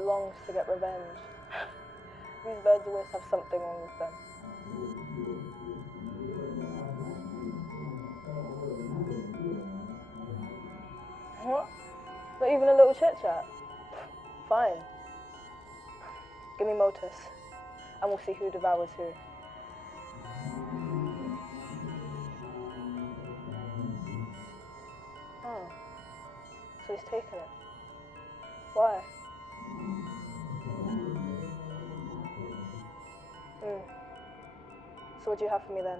longs to get revenge. These birds always have something wrong with them. What? Not even a little chit chat? Fine. Give me Motus, and we'll see who devours who. Oh. So he's taken it. Why? So what do you have for me then?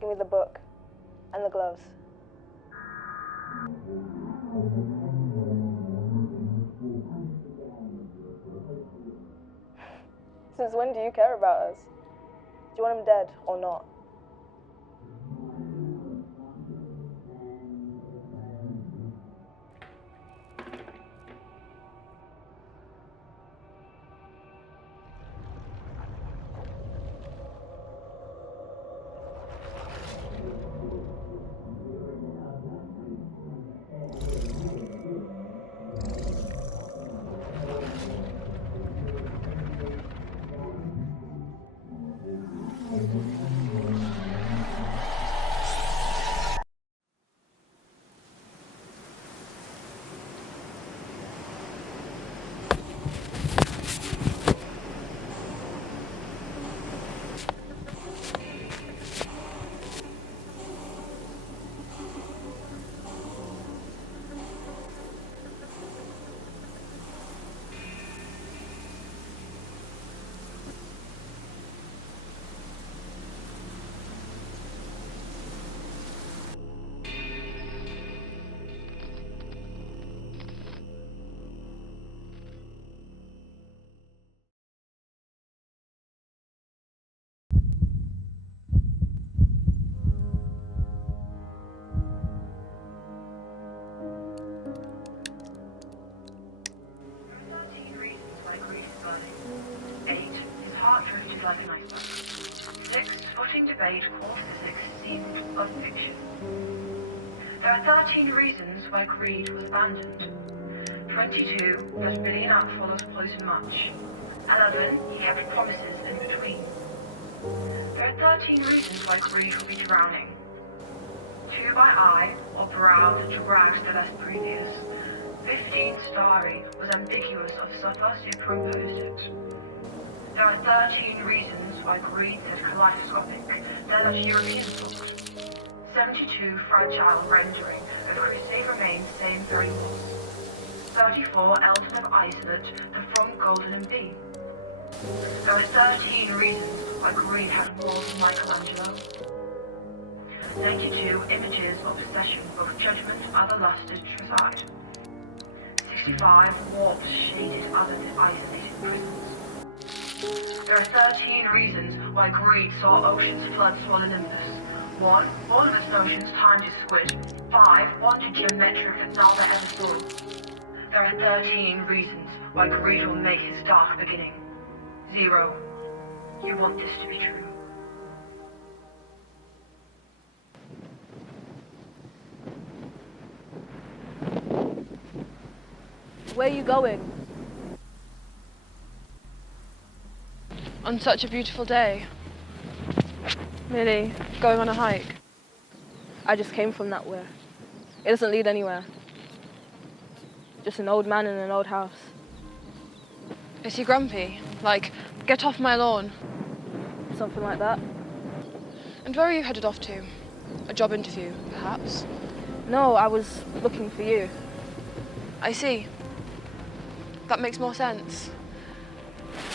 Give me the book and the gloves. Since when do you care about us? Do you want him dead or not? Like an iceberg. 6. Spotting debate core physics seemed of fiction. There are 13 reasons why greed was abandoned. 22. That Billy Knapp follows poison much. 11. He kept promises in between. There are 13 reasons why greed will be drowning. 2 by eye, or browse to browse the less previous. 15. Starry was ambiguous of suffer superimposed it. There are 13 reasons why greed said kaleidoscopic, then at European book. 72 fragile rendering of crusade remains same very was. 34 Elton of Isolate, the from Golden and Bean. There are 13 reasons why greed had walls of Michelangelo. 92 images of possession, both judgment, other lusted, reside. 65 warps shaded other isolated prisons. There are 13 reasons why greed saw oceans flood swallow Olympus. 1. All of its notions timed as squid. 5. Wanted geometric that Zelda ever saw. There are 13 reasons why greed will make his dark beginning. 0. You want this to be true. Where are you going? On such a beautiful day. Merely going on a hike. I just came from that way. It doesn't lead anywhere. Just an old man in an old house. Is he grumpy? Like, get off my lawn? Something like that. And where are you headed off to? A job interview, perhaps? No, I was looking for you. I see. That makes more sense.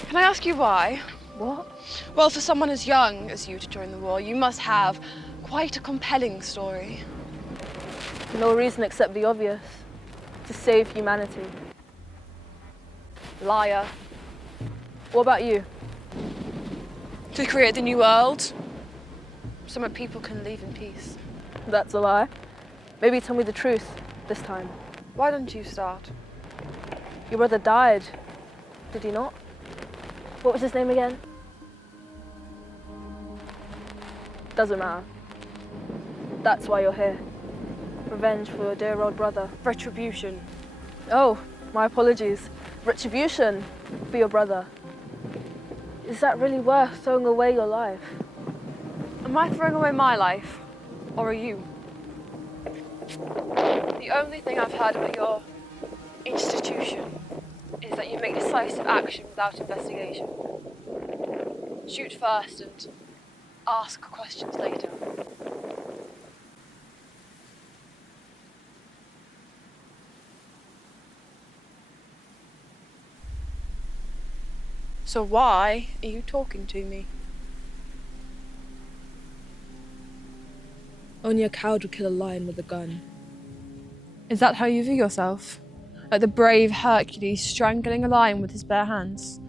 Can I ask you why? What? Well, for someone as young as you to join the war, you must have quite a compelling story. No reason except the obvious. To save humanity. Liar. What about you? To create the new world, so that people can live in peace. That's a lie. Maybe tell me the truth this time. Why don't you start? Your brother died, did he not? What was his name again? Doesn't matter. That's why you're here. Revenge for your dear old brother. Retribution. Oh, my apologies. Retribution for your brother. Is that really worth throwing away your life? Am I throwing away my life? Or are you? The only thing I've heard about your institution is that you make decisive action without investigation. Shoot first and ask questions later. So why are you talking to me? Only a coward would kill a lion with a gun. Is that how you view yourself? Like the brave Hercules strangling a lion with his bare hands?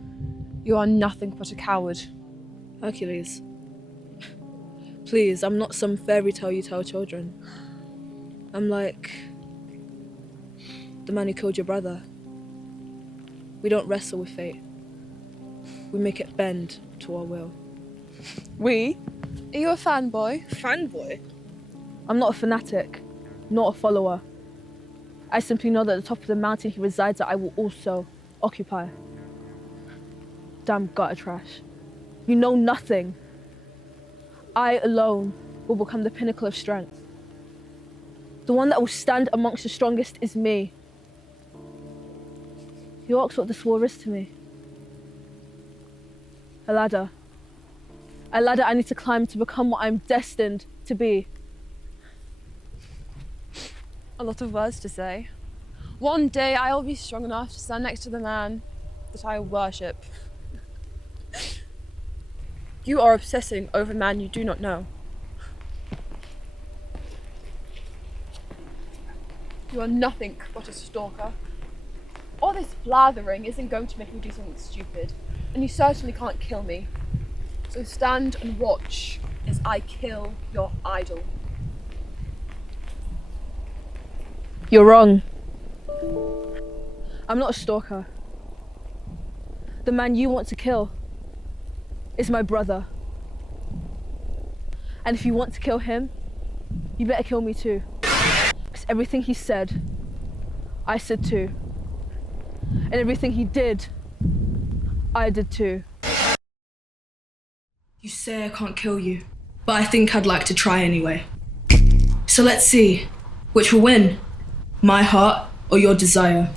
You are nothing but a coward. Hercules. Please, I'm not some fairy tale you tell children. I'm like the man who killed your brother. We don't wrestle with fate. We make it bend to our will. We? Are you a fanboy? Fanboy? I'm not a fanatic, not a follower. I simply know that at the top of the mountain he resides at I will also occupy. Damn gutter trash. You know nothing. I alone will become the pinnacle of strength. The one that will stand amongst the strongest is me. You ask what this war is to me. A ladder. A ladder I need to climb to become what I'm destined to be. A lot of words to say. One day I'll be strong enough to stand next to the man that I worship. You are obsessing over a man you do not know. You are nothing but a stalker. All this blathering isn't going to make me do something stupid, and you certainly can't kill me. So stand and watch as I kill your idol. You're wrong. I'm not a stalker. The man you want to kill is my brother. And if you want to kill him, you better kill me too. Because everything he said, I said too. And everything he did, I did too. You say I can't kill you, but I think I'd like to try anyway. So let's see, which will win? My heart or your desire?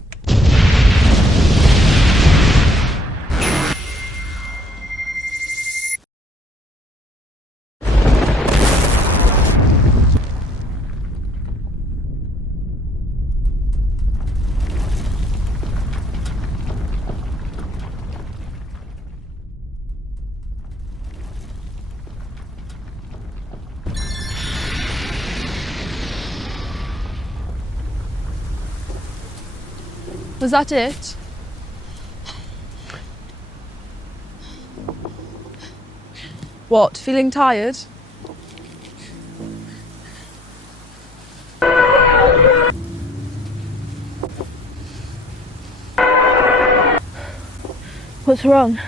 Was that it? What, feeling tired? What's wrong?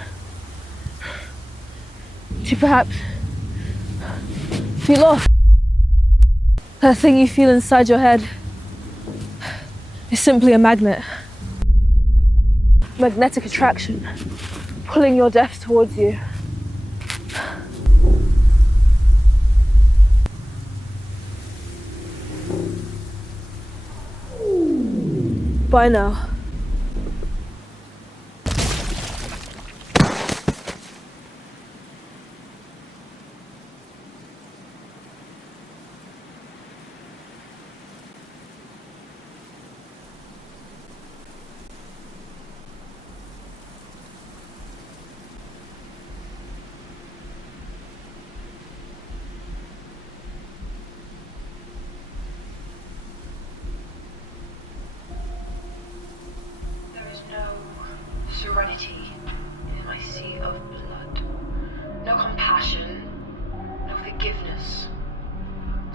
Do you perhaps feel off? That thing you feel inside your head is simply a magnet. Magnetic attraction, pulling your depth towards you. Bye now.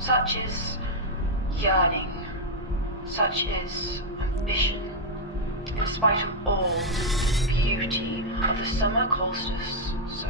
Such is yearning, such is ambition, in spite of all the beauty of the summer solstice. So